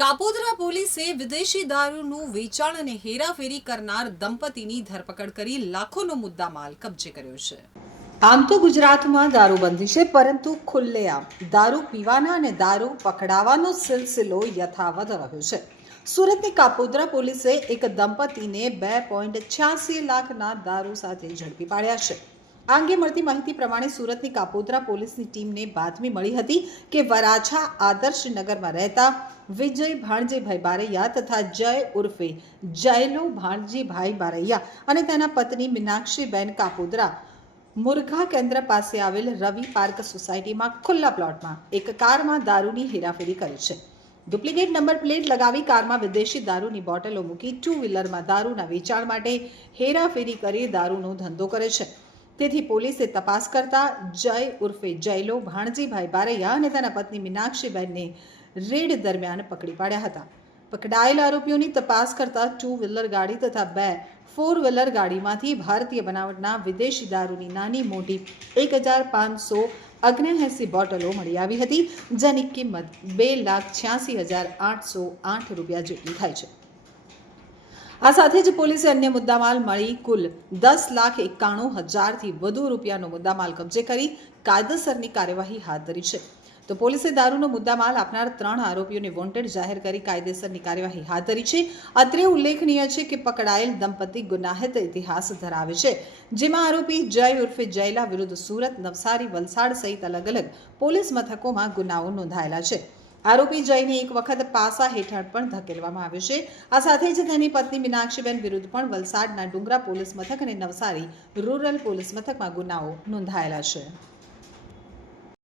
કાપોદ્રા પોલીસે વિદેશી દારૂનું વેચાણ અને હેરાફેરી કરનાર દંપતીની ધરપકડ કરી લાખોનો મુદ્દામાલ કબજે કર્યો છે. આમ તો ગુજરાતમાં દારૂબંધી છે, પરંતુ ખુલ્લેઆમ દારૂ પીવાના અને દારૂ પકડાવાનો સિલસિલો યથાવત રહ્યો છે. સુરતની કાપોદરા પોલીસે એક દંપતીને બે પોઈન્ટ છ્યાસી લાખના દારૂ સાથે ઝડપી પાડ્યા છે. આ અંગે મળતી માહિતી પ્રમાણે સુરતની કાપોદ્રા પોલીસની ટીમને બાતમી મળી હતી કે વરાછા આદર્શનગરમાં રહેતા વિજય ભાણજીભાઈ બારૈયા તથા જય ઉર્ફે જયલો ભાણજીભાઈ બારૈયા અને તેના પત્ની મીનાક્ષીબેન કાપોદ્રા મુરઘા કેન્દ્ર પાસે આવેલ રવિ પાર્ક સોસાયટીમાં ખુલ્લા પ્લોટમાં એક કારમાં દારૂની હેરાફેરી કરી છે. ડુપ્લિકેટ નંબર પ્લેટ લગાવી કારમાં વિદેશી દારૂની બોટલો મૂકી ટુ વ્હીલરમાં દારૂના વેચાણ માટે હેરાફેરી કરી દારૂનો ધંધો કરે છે. તેથી પોલીસે તપાસ કરતા જય ઉર્ફે જયલો, ભાણજીભાઈ બારૈયા અને તેના પત્ની મીનાક્ષીબેનને રેડ દરમિયાન પકડી પાડ્યા હતા. પકડાયેલ આરોપીઓની તપાસ કરતા ટુ વ્હીલર ગાડી તથા બે ફોર વ્હીલર ગાડીમાંથી ભારતીય બનાવટના વિદેશી દારૂની નાની મોટી એક હજાર પાંચસો અગ્નેએંસી બોટલો મળી આવી હતી, જેની કિંમત બે લાખ છ્યાસી હજાર આઠસો આઠ રૂપિયા જેટલી થાય છે. આ સાથે જ પોલીસે અન્ય મુદ્દામાલ મળી કુલ દસ લાખ એકાણું હજારથી વધુ રૂપિયાનો મુદ્દામાલ કબજે કરી કાયદેસરની કાર્યવાહી હાથ ધરી છે. તો પોલીસે દારૂનો મુદ્દામાલ આપનાર ત્રણ આરોપીઓને વોન્ટેડ જાહેર કરી કાયદેસરની કાર્યવાહી હાથ ધરી છે. અત્રે ઉલ્લેખનીય છે કે પકડાયેલ દંપતી ગુનાહિત ઇતિહાસ ધરાવે છે, જેમાં આરોપી જય ઉર્ફે જયલા વિરુદ્ધ સુરત નવસારી વલસાડ સહિત અલગ અલગ પોલીસ મથકોમાં ગુનાઓ નોંધાયેલા છે. આરોપી જયને એક વખત પાસા હેઠળ પણ ધકેલવામાં આવ્યો છે. આ સાથે જ તેની પત્ની મીનાક્ષીબેન વિરુદ્ધ પણ વલસાડના ડુંગરા પોલીસ મથક અને નવસારી રૂરલ પોલીસ મથકમાં ગુનાઓ નોંધાયેલા છે.